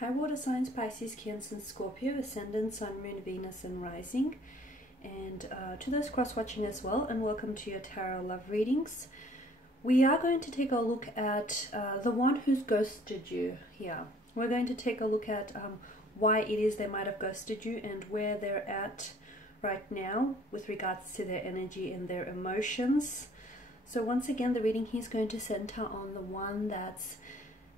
High water signs: Pisces, Cancer, Scorpio, Ascendant, Sun, Moon, Venus, and Rising. And to those cross-watching as well, and welcome to your tarot love readings. We are going to take a look at the one who's ghosted you here. We're going to take a look at why it is they might have ghosted you and where they're at right now with regards to their energy and their emotions. So once again, the reading here is going to center on the one that's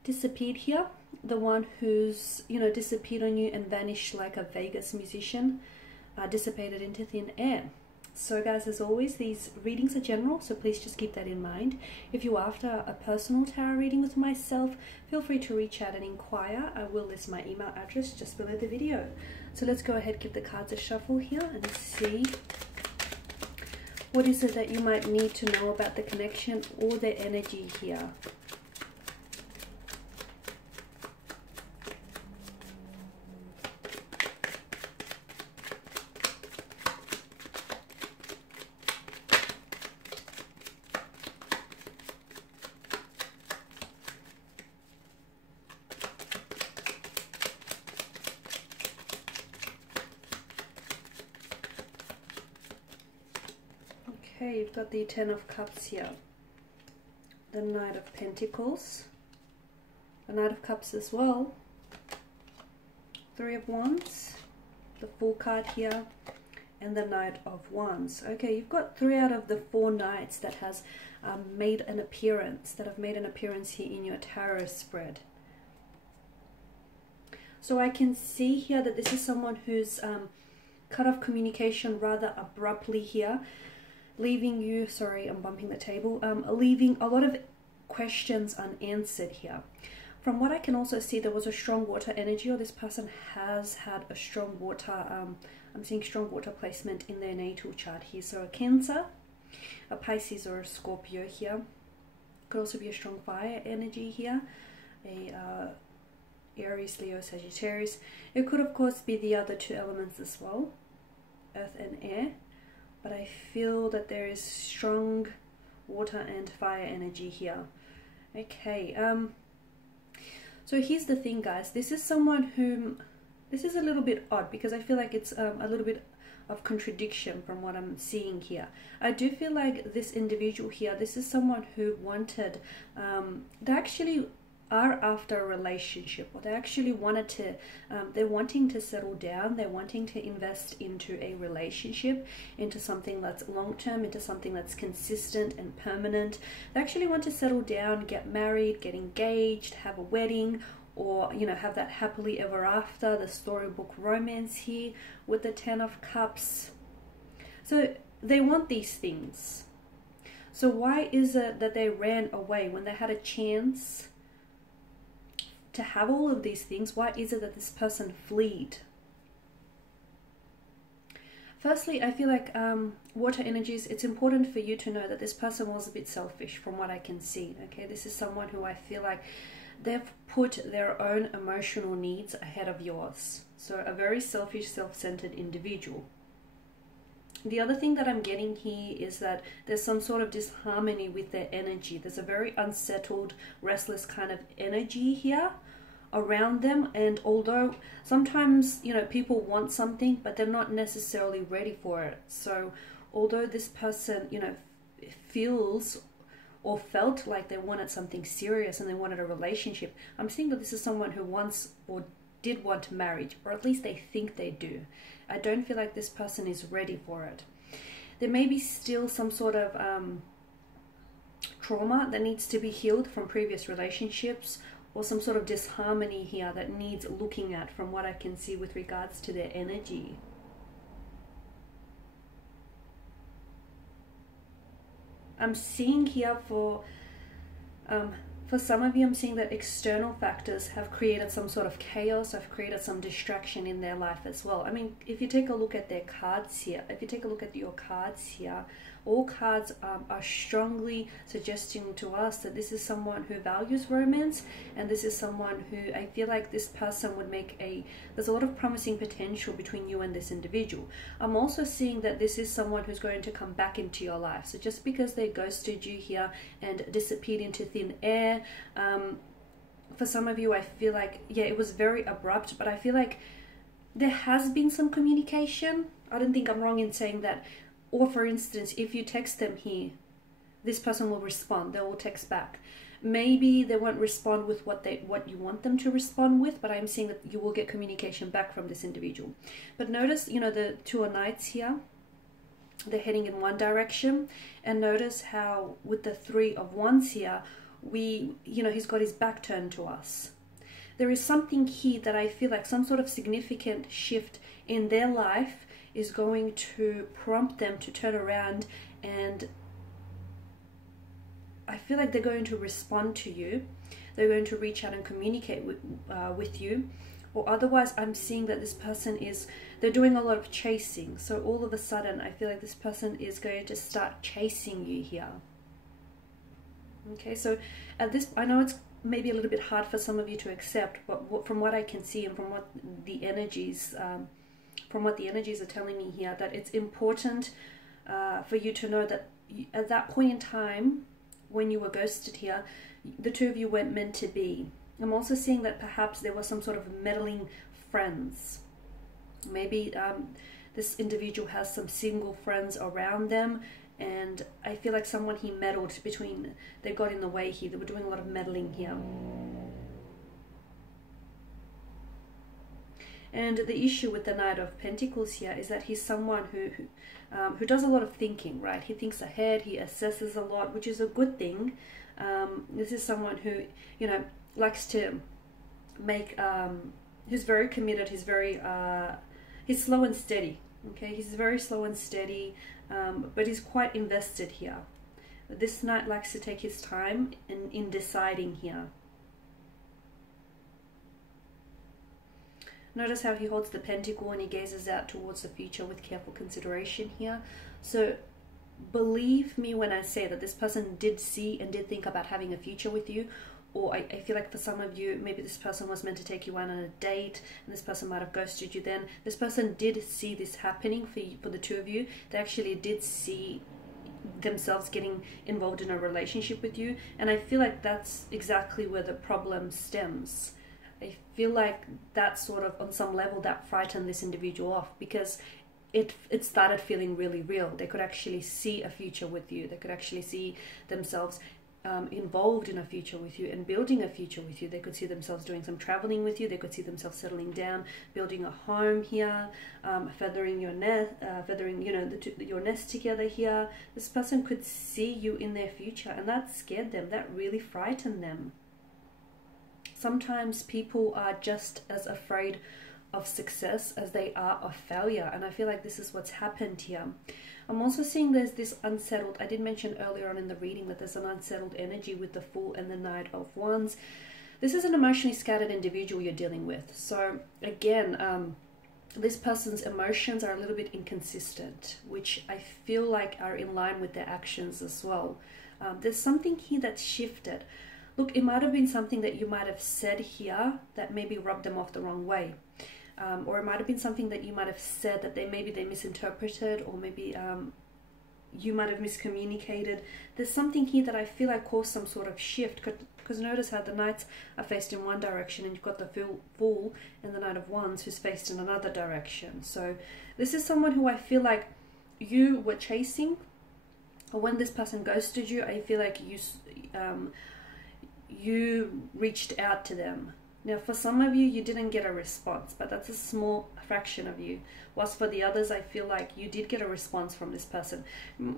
disappeared here, the one who's, disappeared on you and vanished like a Vegas musician, dissipated into thin air. So guys, as always, these readings are general, so please just keep that in mind. If you're after a personal tarot reading with myself, feel free to reach out and inquire. I will list my email address just below the video. So let's go ahead, give the cards a shuffle here and see what is it that you might need to know about the connection or their energy here. Okay, you've got the Ten of Cups here, the Knight of Pentacles, the Knight of Cups as well, Three of Wands, the Fool card here, and the Knight of Wands. Okay, you've got 3 out of the 4 knights that has made an appearance, here in your tarot spread. So I can see here that this is someone who's cut off communication rather abruptly here, leaving you, sorry, I'm bumping the table, leaving a lot of questions unanswered here. From what I can also see, there was a strong water energy, or this person has had a strong water, I'm seeing strong water placement in their natal chart here. So a Cancer, a Pisces, or a Scorpio here. Could also be a strong fire energy here, a Aries, Leo, Sagittarius. It could of course be the other 2 elements as well, earth and air. But I feel that there is strong water and fire energy here. Okay, so here's the thing, guys. This is someone whom, this is a little bit odd because I feel like it's a little bit of contradiction from what I'm seeing here. I do feel like this individual here, this is someone who wanted, they actually are after a relationship, or they actually wanted to, they're wanting to settle down, they're wanting to invest into a relationship, into something that's long-term, into something that's consistent and permanent. They actually want to settle down, get married, get engaged, have a wedding, or have that happily ever after, the storybook romance here with the Ten of Cups. So they want these things. So why is it that they ran away when they had a chance to have all of these things? Why is it that this person fled? Firstly, I feel like water energies, it's important for you to know that this person was a bit selfish from what I can see. Okay, this is someone who I feel like they've put their own emotional needs ahead of yours. So a very selfish, self-centered individual. The other thing that I'm getting here is that there's some sort of disharmony with their energy. There's a very unsettled, restless kind of energy here around them. And although sometimes, people want something, but they're not necessarily ready for it. So although this person, feels or felt like they wanted something serious and they wanted a relationship, I'm seeing that this is someone who wants or did want marriage, or at least they think they do. I don't feel like this person is ready for it. There may be still some sort of trauma that needs to be healed from previous relationships, or some sort of disharmony here that needs looking at from what I can see with regards to their energy. I'm seeing here for some of you, I'm seeing that external factors have created some sort of chaos, have created some distraction in their life as well. I mean, if you take a look at their cards here, if you take a look at your cards here, all cards are strongly suggesting to us that this is someone who values romance, and this is someone who I feel like this person would make there's a lot of promising potential between you and this individual. I'm also seeing that this is someone who's going to come back into your life. So just because they ghosted you here and disappeared into thin air, for some of you, I feel like, yeah, it was very abrupt, but I feel like there has been some communication. I don't think I'm wrong in saying that. Or for instance, if you text them here, this person will respond. They will text back. Maybe they won't respond with what you want them to respond with, but I'm seeing that you will get communication back from this individual. But notice, you know, the Two of Knights here, they're heading in one direction, and notice how with the Three of Wands here, he's got his back turned to us. There is something here that I feel like some sort of significant shift in their life is going to prompt them to turn around, and I feel like they're going to respond to you. They're going to reach out and communicate with you. Or otherwise, I'm seeing that this person they're doing a lot of chasing. So all of a sudden, I feel like this person is going to start chasing you here. Okay, so at this, I know it's maybe a little bit hard for some of you to accept, but from what I can see and from what the energies are telling me here, that it's important for you to know that at that point in time, when you were ghosted here, the two of you weren't meant to be. I'm also seeing that perhaps there was some sort of meddling friends. Maybe this individual has some single friends around them, and I feel like someone he meddled between, they got in the way here. They were doing a lot of meddling here. And the issue with the Knight of Pentacles here is that he's someone who does a lot of thinking, right? He thinks ahead, he assesses a lot, which is a good thing. This is someone who, you know, likes to make, who's very committed, he's slow and steady, okay? He's very slow and steady, but he's quite invested here. This Knight likes to take his time in deciding here. Notice how he holds the pentacle and he gazes out towards the future with careful consideration here. So believe me when I say that this person did see and did think about having a future with you. Or I feel like for some of you, maybe this person was meant to take you out on a date and this person might have ghosted you then. This person did see this happening for the two of you. They actually did see themselves getting involved in a relationship with you. And I feel like that's exactly where the problem stems. I feel like that sort of, on some level, that frightened this individual off, because it started feeling really real. They could actually see a future with you. They could actually see themselves involved in a future with you and building a future with you. They could see themselves doing some traveling with you. They could see themselves settling down, building a home here, feathering your nest, your nest together here. This person could see you in their future, and that scared them. That really frightened them. Sometimes people are just as afraid of success as they are of failure, and I feel like this is what's happened here. I'm also seeing there's this unsettled, I did mention earlier on in the reading that there's an unsettled energy with the Fool and the Knight of Wands. This is an emotionally scattered individual you're dealing with. So again, this person's emotions are a little bit inconsistent, which I feel like are in line with their actions as well. There's something here that's shifted. Look, it might have been something that you might have said here that maybe rubbed them off the wrong way. Or it might have been something that you might have said that maybe they misinterpreted, or maybe you might have miscommunicated. There's something here that I feel like caused some sort of shift, because notice how the Knights are faced in one direction and you've got the Fool and the Knight of Wands who's faced in another direction. So this is someone who I feel like you were chasing, or when this person ghosted you, I feel like you reached out to them. Now, for some of you, you didn't get a response, but that's a small fraction of you. Whilst for the others, I feel like you did get a response from this person.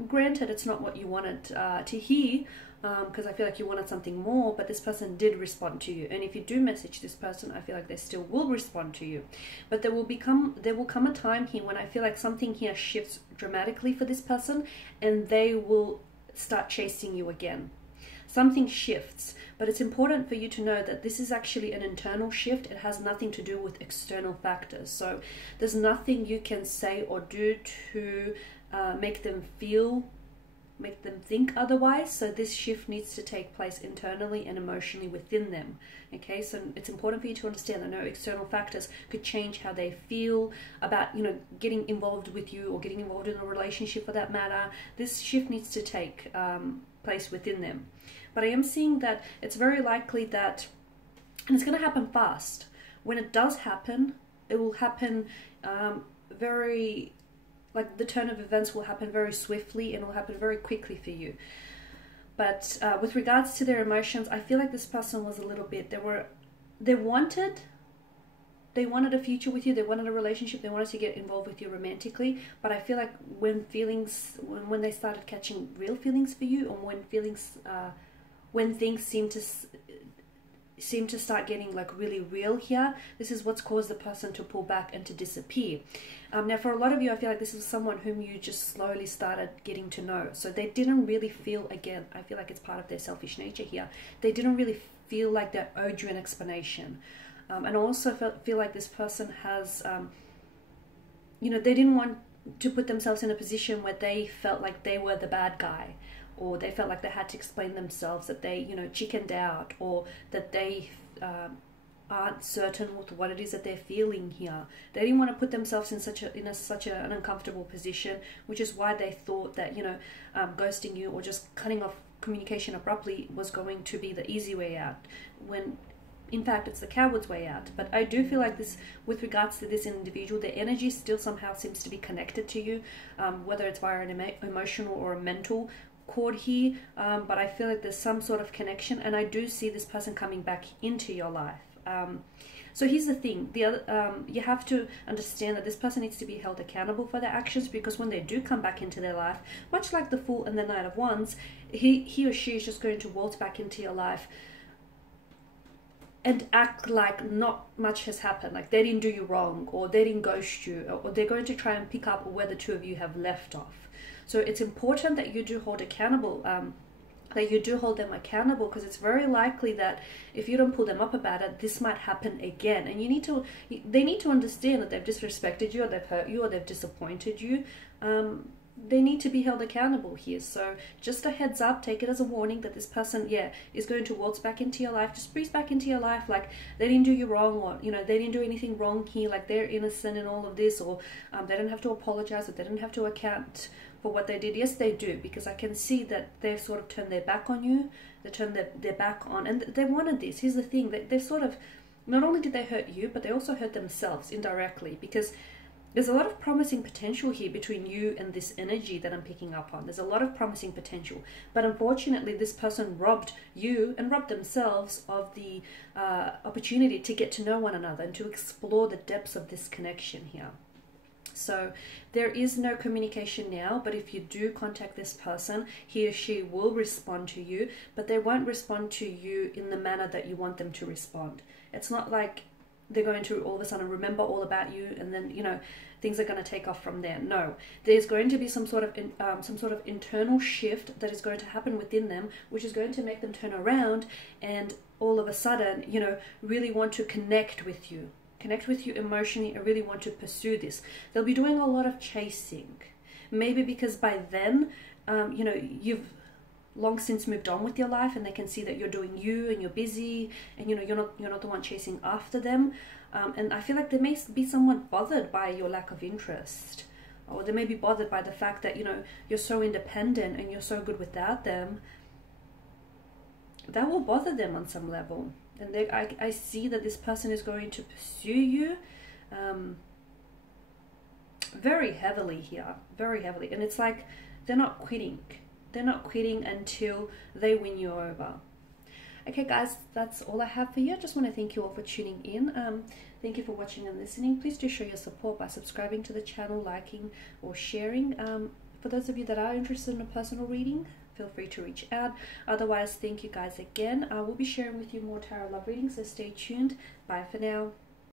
Granted, it's not what you wanted to hear, because I feel like you wanted something more, but this person did respond to you. And if you do message this person, I feel like they still will respond to you. But there will come a time here when I feel like something here shifts dramatically for this person, and they will start chasing you again. Something shifts, but it's important for you to know that this is actually an internal shift. It has nothing to do with external factors. So there's nothing you can say or do to make them think otherwise. So this shift needs to take place internally and emotionally within them. Okay, so it's important for you to understand that no external factors could change how they feel about, you know, getting involved with you or getting involved in a relationship for that matter. This shift needs to take place within them. But I am seeing that it's very likely that And it's going to happen fast. When it does happen, it will happen very, like the turn of events will happen very swiftly and will happen very quickly for you. But with regards to their emotions, I feel like this person was a little bit, they wanted a future with you, they wanted a relationship, they wanted to get involved with you romantically, but I feel like when they started catching real feelings for you, or when things seem to start getting like really real here, this is what's caused the person to pull back and to disappear. Now for a lot of you, I feel like this is someone whom you just slowly started getting to know, so they didn't really feel, again, I feel like it's part of their selfish nature here, they didn't really feel like they owed you an explanation. And also feel like this person has, you know, they didn't want to put themselves in a position where they felt like they were the bad guy, or they felt like they had to explain themselves, that they, you know, chickened out, or that they aren't certain with what it is that they're feeling here. They didn't want to put themselves in such an uncomfortable position, which is why they thought that, you know, ghosting you or just cutting off communication abruptly was going to be the easy way out, when in fact it's the coward's way out. But I do feel like this, with regards to this individual, their energy still somehow seems to be connected to you, whether it's via an emotional or a mental cord here, but I feel like there's some sort of connection, and I do see this person coming back into your life. So here's the thing, you have to understand that this person needs to be held accountable for their actions, because when they do come back into their life, much like the Fool and the Knight of Wands, he or she is just going to waltz back into your life and act like not much has happened, like they didn't do you wrong, or they didn't ghost you, or they're going to try and pick up where the two of you have left off. So it's important that you do hold them accountable, because it's very likely that if you don't pull them up about it, this might happen again. And they need to understand that they've disrespected you, or they've hurt you, or they've disappointed you. They need to be held accountable here. So just a heads up, take it as a warning that this person, yeah, is going to waltz back into your life, just breeze back into your life like they didn't do you wrong, or, you know, they didn't do anything wrong here, like they're innocent in all of this, or they don't have to apologize, or they don't have to account for what they did. Yes, they do, because I can see that they've sort of turned their back on you, they turned their back on, and they wanted this. Here's the thing, they've sort of, not only did they hurt you, but they also hurt themselves indirectly, because there's a lot of promising potential here between you and this energy that I'm picking up on. There's a lot of promising potential, but unfortunately this person robbed you and robbed themselves of the opportunity to get to know one another and to explore the depths of this connection here. So there is no communication now, but if you do contact this person, he or she will respond to you, but they won't respond to you in the manner that you want them to respond. It's not like they're going to all of a sudden remember all about you, and then, you know, things are going to take off from there. No, there's going to be some sort of internal shift that is going to happen within them, which is going to make them turn around and all of a sudden, you know, really want to connect with you emotionally, and really want to pursue this. They'll be doing a lot of chasing, maybe because by then, you know, you've long since moved on with your life, and they can see that you're doing you and you're busy, and, you know, you're not the one chasing after them. And I feel like they may be somewhat bothered by your lack of interest, or they may be bothered by the fact that, you know, you're so independent and you're so good without them. That will bother them on some level, and I see that this person is going to pursue you very heavily here, very heavily, and it's like they're not quitting. They're not quitting until they win you over. Okay guys, that's all I have for you. I just want to thank you all for tuning in. Thank you for watching and listening. Please do show your support by subscribing to the channel, liking or sharing. For those of you that are interested in a personal reading, feel free to reach out. Otherwise, thank you guys again. I will be sharing with you more tarot love readings, so stay tuned. Bye for now.